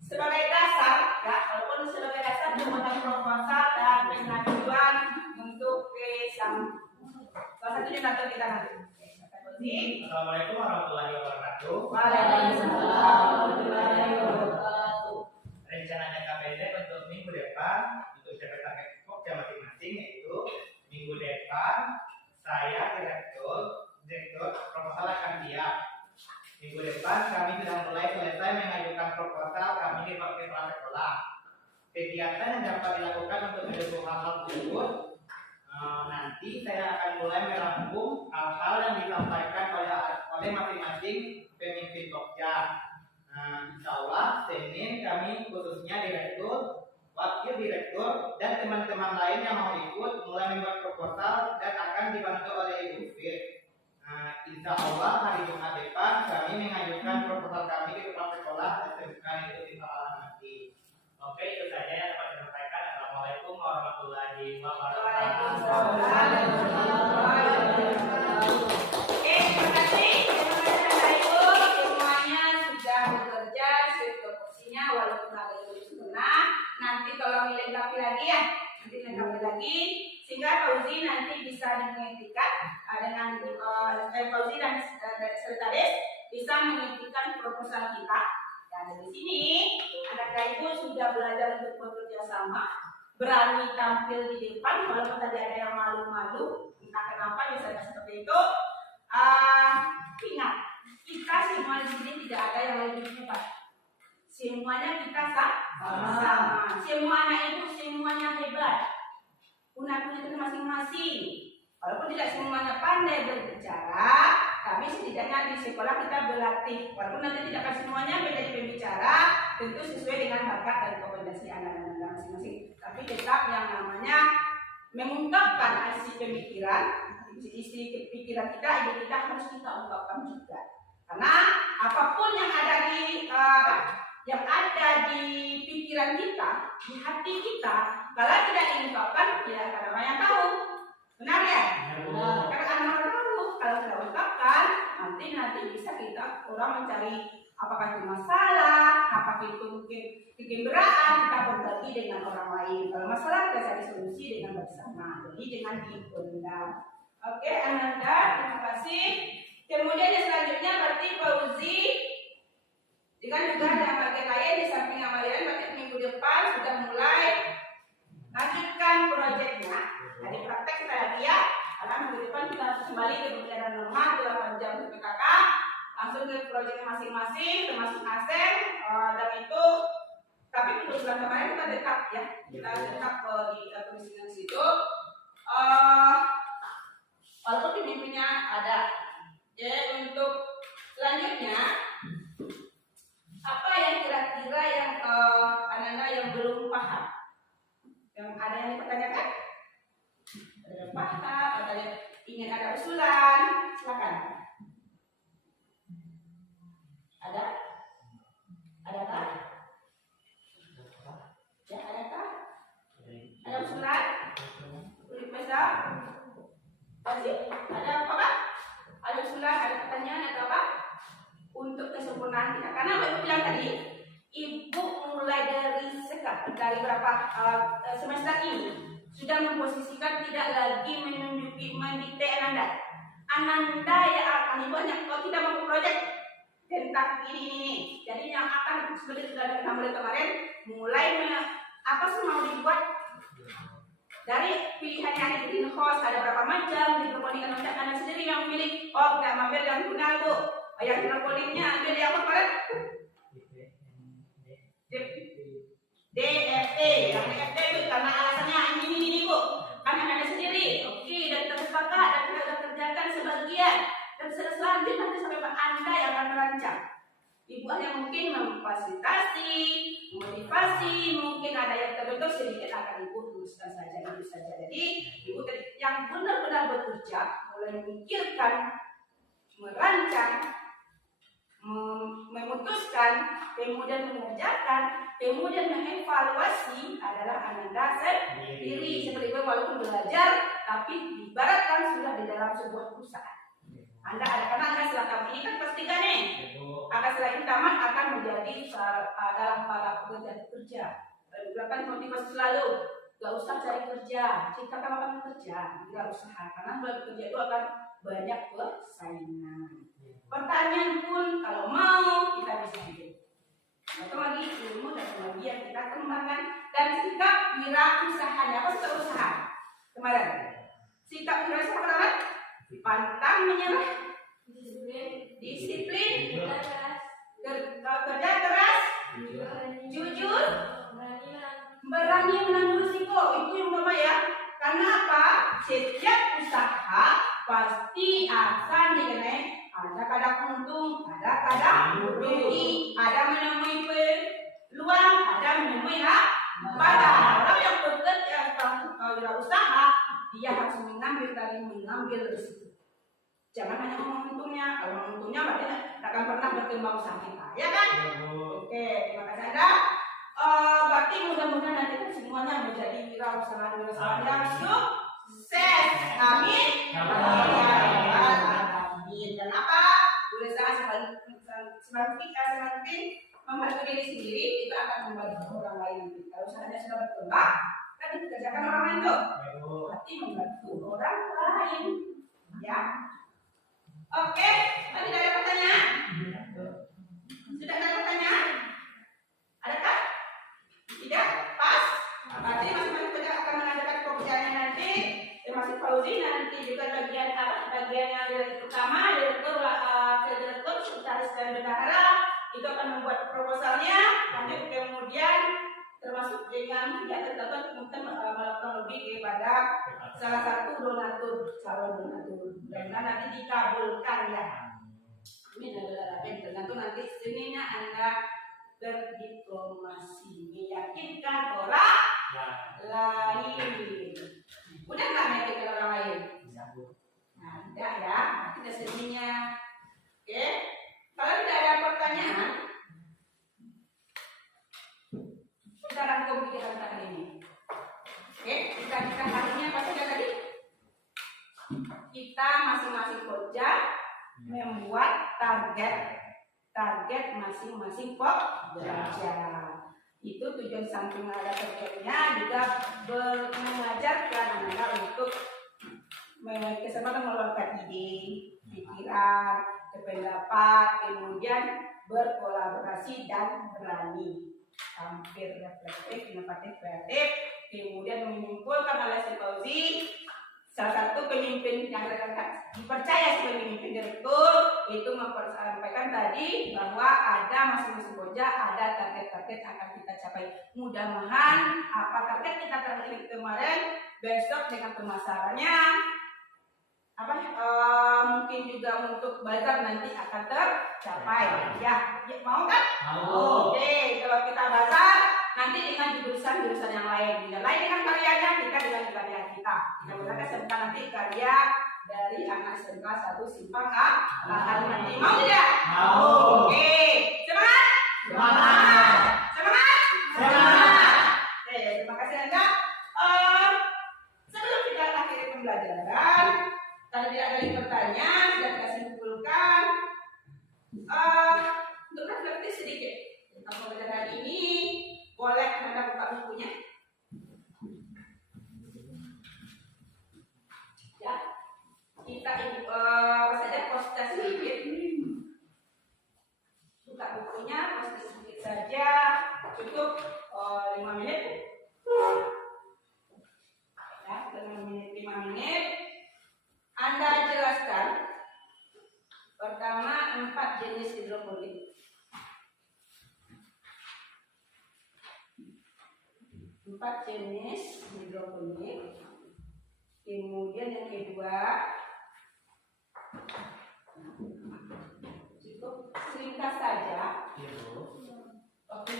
sebagai dasar ya, walaupun sebagai dasar pembuatan proposal dan pengajuan untuk sang salah satu jurnal kita nanti. Assalamualaikum warahmatullahi wabarakatuh. Waalaikumsalam warahmatullahi wabarakatuh. Rencana jangka pendek untuk minggu depan untuk capai target Pokja masing-masing yaitu minggu depan saya direktur proposal akan siap. Minggu depan kami sudah mulai selesai mengajukan proposal kami di kepala sekolah. Kegiatan yang dapat dilakukan untuk mendukung hal-hal tersebut, nanti saya akan mulai merangkum hal-hal yang disampaikan oleh masing-masing pemimpin Pokja. Insya Allah Senin kami khususnya direktur, wakil direktur, dan teman-teman lain yang mau ikut mulai membuat proposal dan akan dibantu oleh Ibu Fir. Insya Allah hari Jumat depan kami mengajukan proposal kami ke kepala sekolah SMK itu di Salah nanti. Oke, itu saja yang dapat disampaikan. Assalamualaikum warahmatullahi wabarakatuh. Oke, terima kasih teman-teman Ibu, semuanya sudah bekerja sesuai tupoksinya walaupun agak sulit. Nanti tolong dilengkapi lagi ya, sehingga Fauzi nanti bisa menghentikan dengan Fauzi dan sekretaris bisa menghentikan proposal kita. Dan dari sini anak ibu sudah belajar untuk bekerja sama, berani tampil di depan walaupun tadi ada yang malu-malu, entah kenapa misalnya seperti itu. Ingat, kita semua di sini tidak ada yang lebih hebat. Semuanya kita sama. Semua anak ibu semuanya hebat. Punya itu masing-masing. Walaupun tidak semuanya pandai berbicara, tapi setidaknya di sekolah kita berlatih. Walaupun nanti tidak akan semuanya menjadi pembicara, tentu sesuai dengan bakat dan kompetensi anak-anak masing-masing. Tapi tetap yang namanya mengungkapkan isi pemikiran isi pikiran kita, ide kita harus kita ungkapkan juga. Karena apapun yang ada di pikiran kita, di hati kita, kalau tidak diungkapkan, tidak akan ada yang tahu. Benar ya? Karena orang tahu, kalau tidak ungkapkan, nanti bisa kita orang mencari apakah itu masalah, apakah itu mungkin bikin berat, kita berbagi dengan orang lain. Kalau masalah kita cari solusi dengan bersama, jadi dengan dipendam. Oke, Ananda, terima kasih. Kemudian yang selanjutnya berarti Fauzi. Jika juga ada bagian lain di samping amalan, berarti minggu depan sudah mulai lanjutkan proyeknya. Jadi praktek kita lagi ya. Karena minggu depan kita kembali ke pembelajaran normal 8 jam PKK. Langsung ke proyeknya masing-masing, termasuk ASEM dan itu. Tapi minggu bulan kemarin kita dekat ya. Kita dekat di komisi situ. Walaupun pemimpinnya ada. Ya, untuk selanjutnya apa yang kira-kira yang anak-anak yang belum paham? Yang ada yang dipertanyakan? Ada yang paham, ada yang ingin ada usulan, silakan. Ada? Adakah? Ya, adakah? Ada usulan? Bisa? Pasti? Ada apa, Pak? Ada usulan, ada pertanyaan atau apa? Untuk kesempurnaan kita. Karena Ibu bilang tadi, Ibu mulai dari berapa semester ini sudah memposisikan tidak lagi mendikte Ananda. Ananda ya akan Ibu hanya kalau kita mau proyek tentang ini. Jadi yang akan seperti sudah kita mulai kemarin, apa sih mau dibuat? Dari pilihan yang ada di host ada berapa macam, hidroponik Anda sendiri yang pilih. Oh, nggak ambil yang final Bu. Yang hidroponiknya ambil yang apa kemarin? DFE. Yang DFE itu karena alasannya ini Bu. Kan Anda sendiri. Oke, dan kita sepakat dan kita sudah kerjakan sebagian. Dan selanjutnya nanti sampai Anda yang akan merancang. Ibu hanya mungkin memfasilitasi, motivasi, mungkin ada yang terbentuk sedikit akan Ibu tuliskan saja, itu saja. Jadi Ibu yang benar-benar bekerja, mulai memikirkan, merancang, memutuskan, kemudian mengerjakan, kemudian mengevaluasi adalah Ananda sendiri. Seperti itu walaupun belajar, tapi ibaratkan sudah di dalam sebuah perusahaan. Anda ada karena Anda setelah ini kan pasti kan nih. Akan setelah ini tamat akan menjadi dalam para pekerja. Gunakan motivasi selalu. Gak usah cari kerja, ciptakan lapangan kerja, gak usaha. Karena bekerja itu akan banyak persaingan. Pertanyaan pun kalau mau kita bisa bikin. Itu lagi ilmu dan lagi yang kita kembangkan dan sikap wirausaha. Apa sikap usaha? Kemarin sikap wirausaha pertama pantang menyerah, disiplin, kerja keras, jujur, berani menanggung risiko. Itu yang pertama ya. Karena apa? Setiap usaha pasti akan dikenai. Ada kadang untung, ada kadang rugi, ada menemui peluang, ada menemui badan. Orang yang bekerja wirausaha dia harus mengambil risiko. Jangan hanya ngomong untungnya. Kalau untungnya berarti tidak akan pernah berkembang usaha kita, ya kan? Oke, terima kasih Anda. Berarti mudah-mudahan nanti semuanya menjadi wirausaha yang sukses. Amin. Amin. Dan apa? Wirausaha semakin membantu diri sendiri, itu akan membantu orang lain. Kalau usahanya sudah berkembang, kan dikerjakan orang lain tuh. Berarti membantu orang lain, ya. Oke, tidak ada pertanyaan? Sudah ada pertanyaan? Adakah? Tidak? Pas? Berarti masing-masing kita akan mengadakan pekerjaannya nanti. Termasuk Fauzi nanti juga bagian yang pertama, direktur, sekretaris dan bendahara itu akan membuat proposalnya. Lanjut kemudian termasuk dengan tidak terdapat mungkin melakukan lebih kepada salah satu calon donatur. Dan nanti dikabulkan ya. Ini adalah tergantung nanti seninya Anda berdiplomasi, meyakinkan orang lain. Udah nggak meyakinkan orang lain? Nah, seninya. Oke, kalau tidak ada pertanyaan, kita rangkum kegiatan kali ini. Oke, kita hari ini apa saja tadi? Kita masing-masing pokja membuat target masing-masing pokja. Itu tujuan samping ada targetnya juga mengajarkan anak untuk kesempatan meluangkan ide, pikiran, pendapat, kemudian berkolaborasi dan berani, tampil reflektif, inovatif, kreatif, kemudian menyimpulkan oleh si Fauzi, salah satu pemimpin yang rekan dipercaya sebagai pemimpin direktur itu mempersampaikan tadi bahwa ada masing-masing pokja ada target-target yang akan kita capai. Mudah-mudahan apa target kita terakhir kemarin besok dengan pemasarannya mungkin juga untuk bazar nanti akan tercapai. Ya, mau kan? Mau. Oke, kalau kita bazar nanti dengan jurusan yang lain. Bila lain dengan karyanya, kita dengan karya kita. Kita gunakan sebentar nanti karya dari anak SMK 1 Simpang A. Lahan nanti mau tidak? Mau. Oke, semangat. Semangat. Semangat. Semangat. Oke, terima kasih Anda. Sebelum kita akhiri pembelajaran, kalau tidak ada yang bertanya, sudah kita simpulkan. Untuk refleksi sedikit tentang pembelajaran ini, boleh Anda buka bukunya. Ya, kita apa saja poster sedikit. Buka bukunya, poster sedikit saja, cukup 5 menit. Ya, 5 menit. Anda jelaskan pertama 4 jenis hidroponik. 4 jenis hidroponik. Kemudian yang kedua, cukup singkat saja. Oke,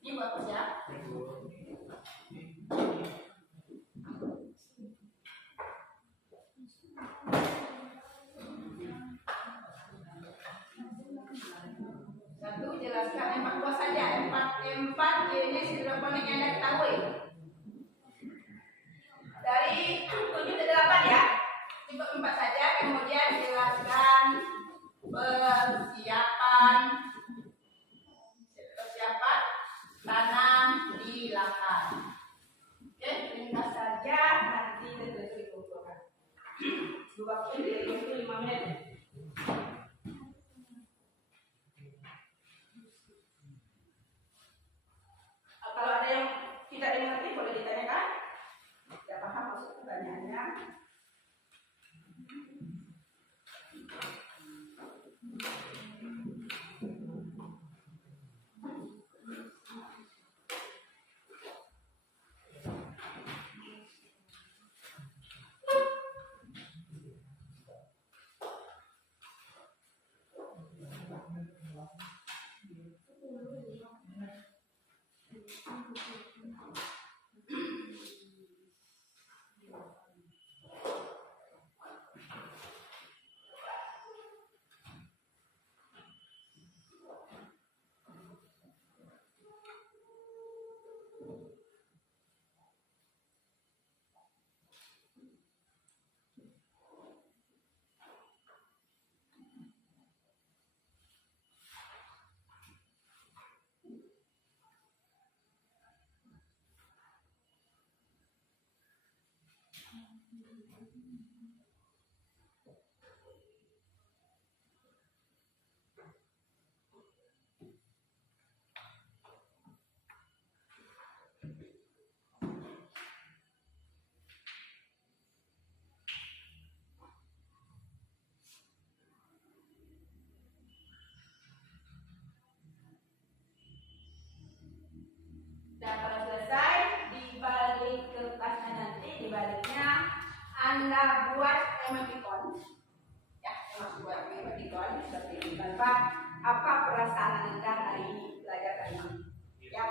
ini bagus ya. Satu, jelaskan 4 buah saja, 4 jenis hidroponik yang Anda ketahui. Dari 7 ke 8 ya, cukup 4 saja. Kemudian jelaskan persiapan tanam di lahan. Oke, ringkas saja, nanti kita dikumpulkan. Waktu 5 menit. Kalau ada yang tidak dimengerti boleh ditanyakan. Tidak paham maksud pertanyaannya. Dan kalau selesai, di balik kertasnya nanti, di baliknya Anda buat emoticon. Ya, termasuk buat emoticon seperti ini. Apa perasaan Anda hari ini, belajar hari ini? Ya,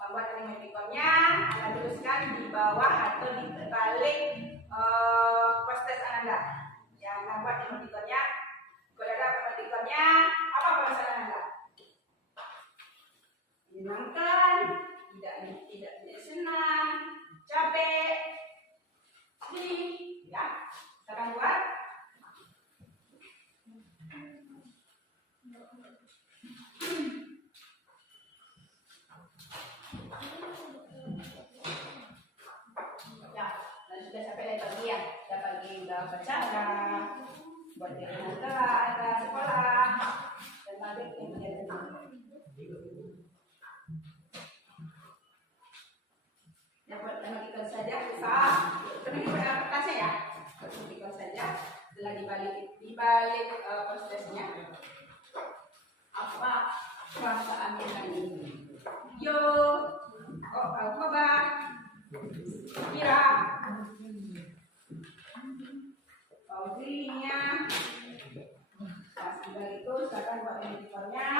membuat emoticonnya Anda tuliskan di bawah atau di balik sudah sampai pagi ya, udah pagi udah upacara, buat diri ada sekolah dan maghrib yang kerja. Ya buat teman saja bisa, teman kertasnya ya, teman saja. Setelah dibalik prosesnya, apa perasaan ini? Yo, Alkoba, Kira, Paulinya, pas sudah itu silakan buat editornya.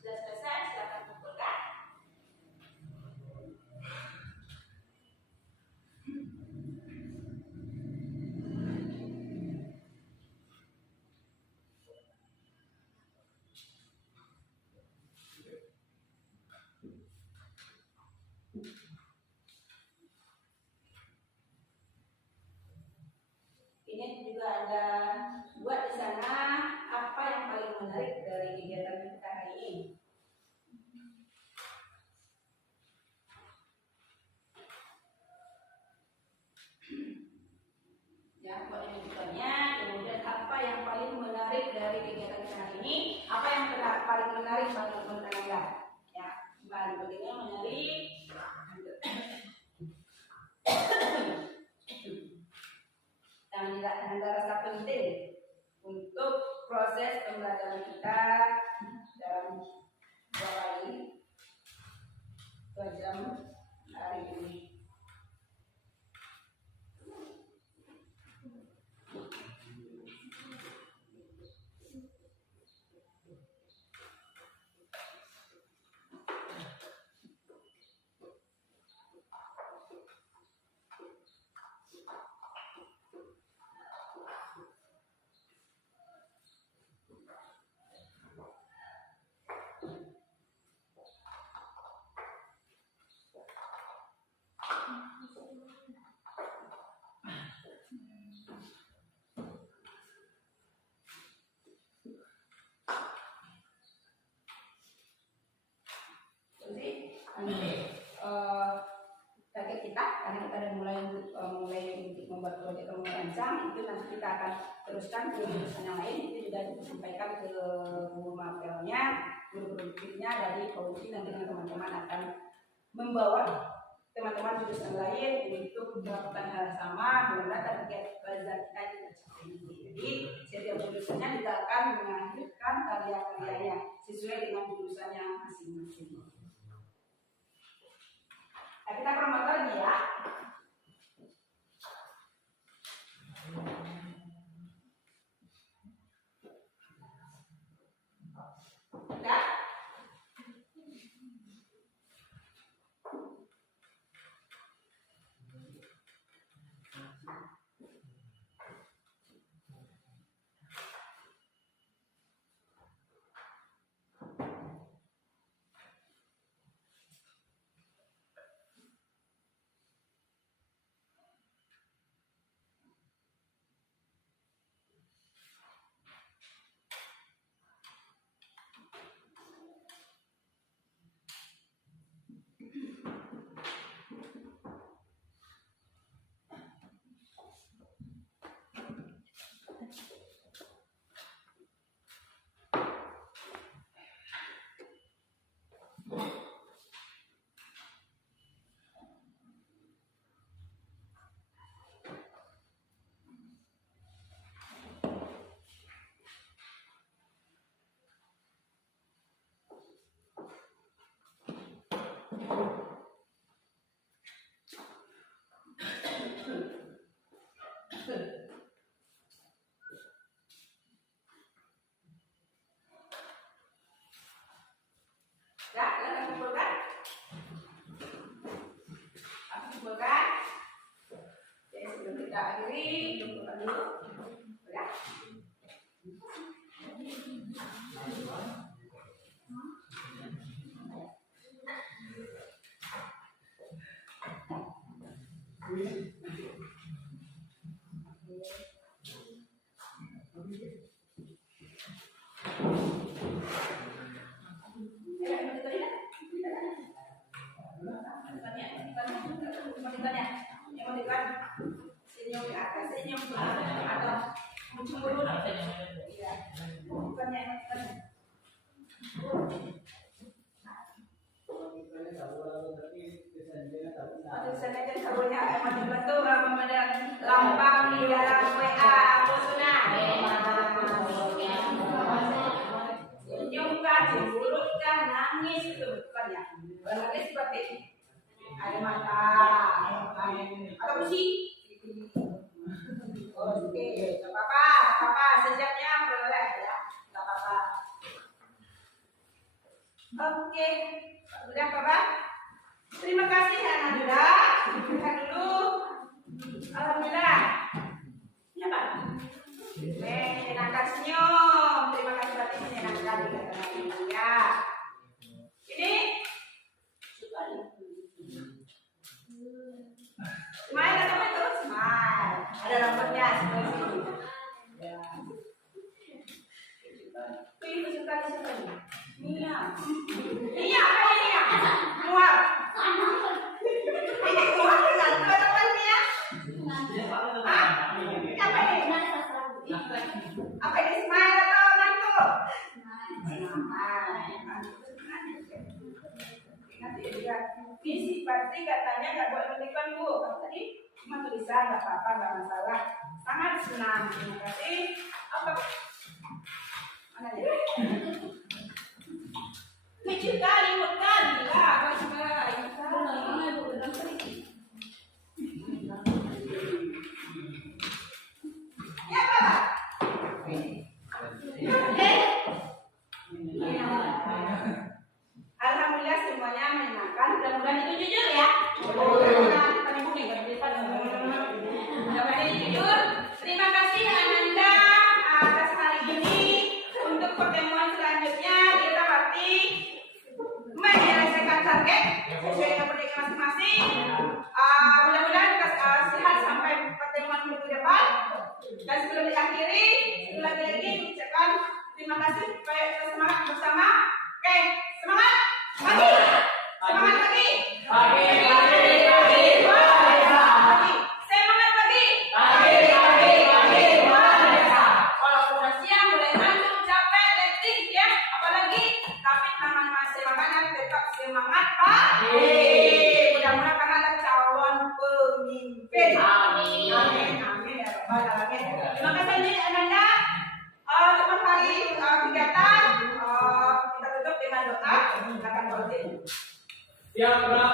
Sudah selesai, silakan kumpulkan. Ini juga ada buat di sana apa yang paling menarik dari kegiatan kita hari ini. Ya, buat editornya. Kemudian apa yang paling menarik dari kegiatan kita hari ini? Apa yang paling menarik bagi teman-teman Anda? Ya, kembali bagaimana menarik. Dan tidak rasa penting untuk proses pembelajaran kita dalam 2 jam hari ini. Target kita karena kita udah mulai untuk membuat proyek merancang itu nanti kita akan teruskan ke jurusan yang lain. Itu juga disampaikan ke guru mapelnya, guru produktifnya dari Polisi. Nanti teman-teman akan membawa teman-teman jurusan lain untuk melakukan hal sama. Mudah-mudahan target belajar kita juga seperti ini. Jadi setiap jurusannya juga akan menghasilkan karya-karyanya sesuai dengan jurusannya masing-masing. Nah, kita promotor lagi ya. Udah? Simpul kan? Oke, sebelum kita akhiri, jumpa dulu. Udah? Senyum ke atas, senyum ke atas, atau mencemburu. Iya. Bukannya tulisannya kan sabunnya emang dibantu memandang lambang di dalam WA Bosuna. Senyumkah, cemburutkah, nangis itu bukannya. Nangis seperti ada mata, atau pusing. Oke, nggak apa-apa, sejaknya boleh ya, nggak apa-apa. Oke, udah Pak. Terima kasih Ananda. Lihat dulu. Alhamdulillah. Ya Pak. Menyenangkan senyum. Terima kasih berarti menyenangkan ya. Ini smile atau itu? Smile. Ada rambutnya seperti ini. Ya. Ini suka ini. Iya. Iya, apa ini ya? Mual. Ini mual dengan teman-temannya. Apa ini? Apa ini smile atau ngantuk? Visi pasti katanya nggak boleh menikah Bu. Tadi cuma tulisan nggak apa-apa, nggak masalah. Sangat senang. Terima kasih. Apa? Mana ya? Kecil kali, imut kali lah, bagus kali. Ya Pak. Alhamdulillah semuanya menyenangkan. Mudah-mudahan itu jujur ya. Mudah-mudahan itu jujur. Terima kasih Ananda atas hari ini. Untuk pertemuan selanjutnya kita pasti menyelesaikan target sesuai dengan pertanyaan masing-masing. Mudah-mudahan sehat sampai pertemuan minggu depan. Dan sebelum diakhiri, lagi-lagi ucapkan terima kasih supaya kita semangat bersama. Oke, semangat pagi, semangat pagi, pagi, semangat pagi, walaupun udah siang, mulai ngantuk, capek, letih ya, apalagi tapi namanya semangatnya tetap semangat pagi. Mudah-mudahan karena ada calon pemimpin. Amin. Amin ya Rabbal Alamin. Terima kasih Ananda. Teman hari kegiatan kita tutup dengan doa. Silakan Pak. Siap, Bram.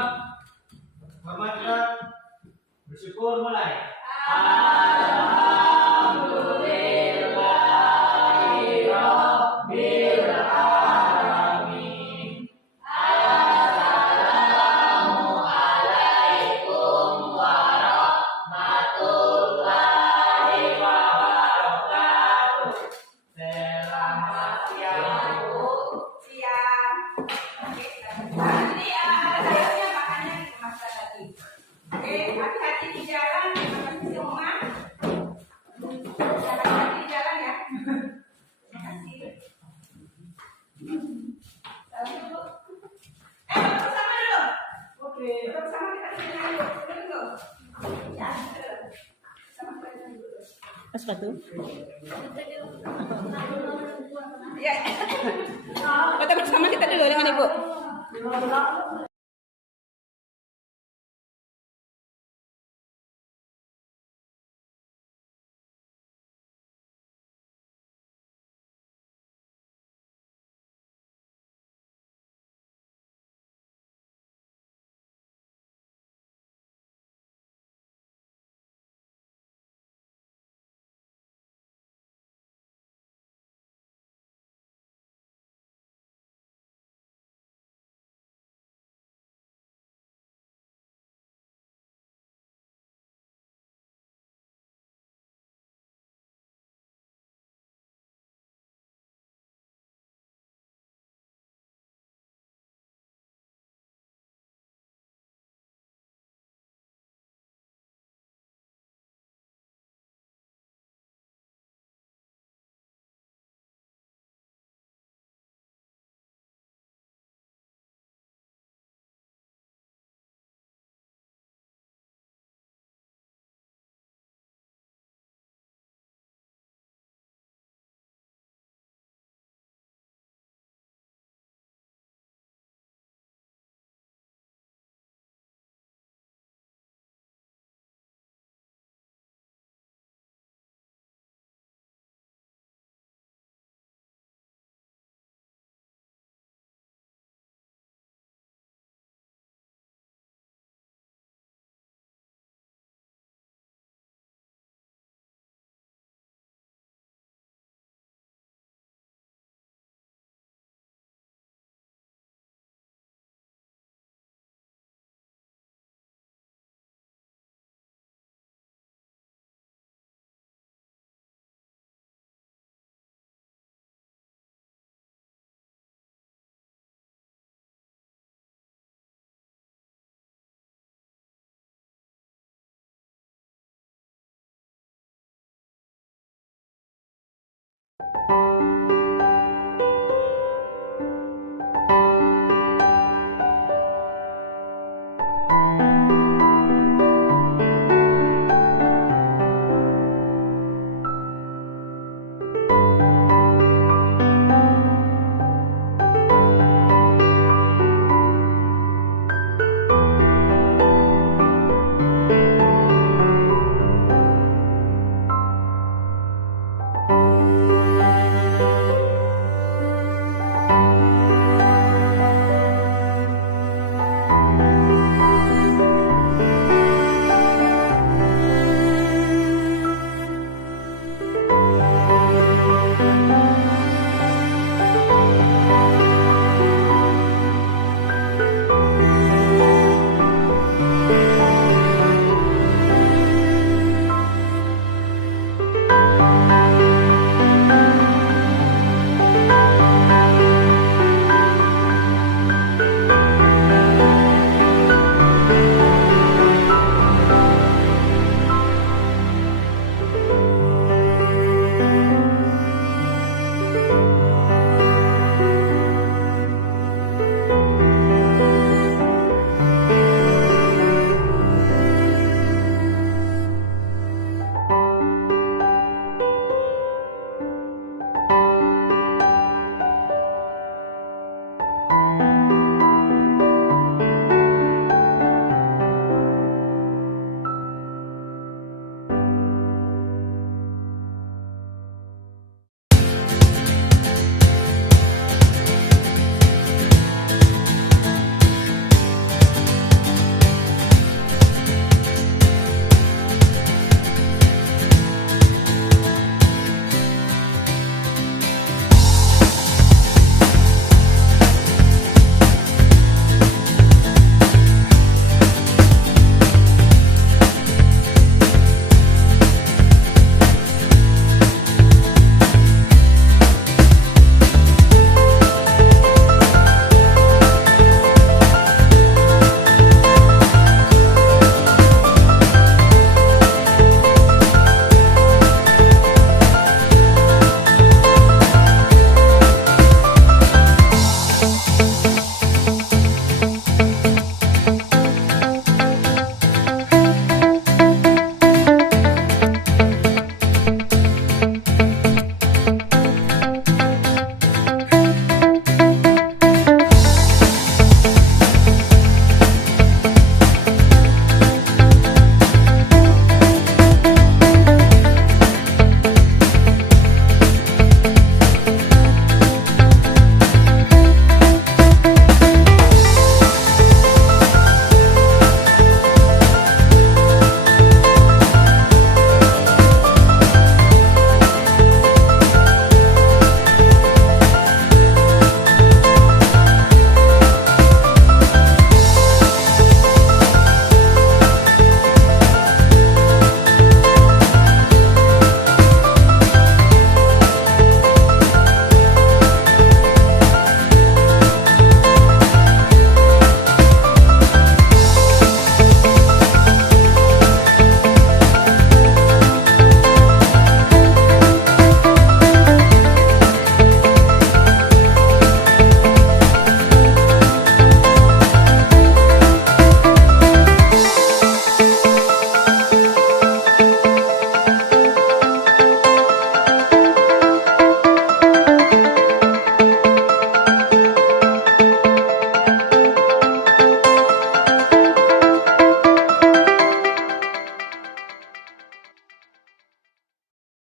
Selamat ya. Bersyukur mulai. Alhamdulillahirabbil alamin. Assalamualaikum warahmatullahi wabarakatuh. Selamat siang. Siang. Oke, nanti ada sayurnya makannya dimasukkan lagi. Oke, hati-hati di jalan. Terima kasih semua. Hati-hati di jalan ya. Terima kasih. Salam dulu. Foto bersama dulu. Oke, foto bersama kita kesini dulu. Dulu. Ya, sama kita dulu. Sepatu. Ya. Foto bersama kita dulu dengan Ibu. Thank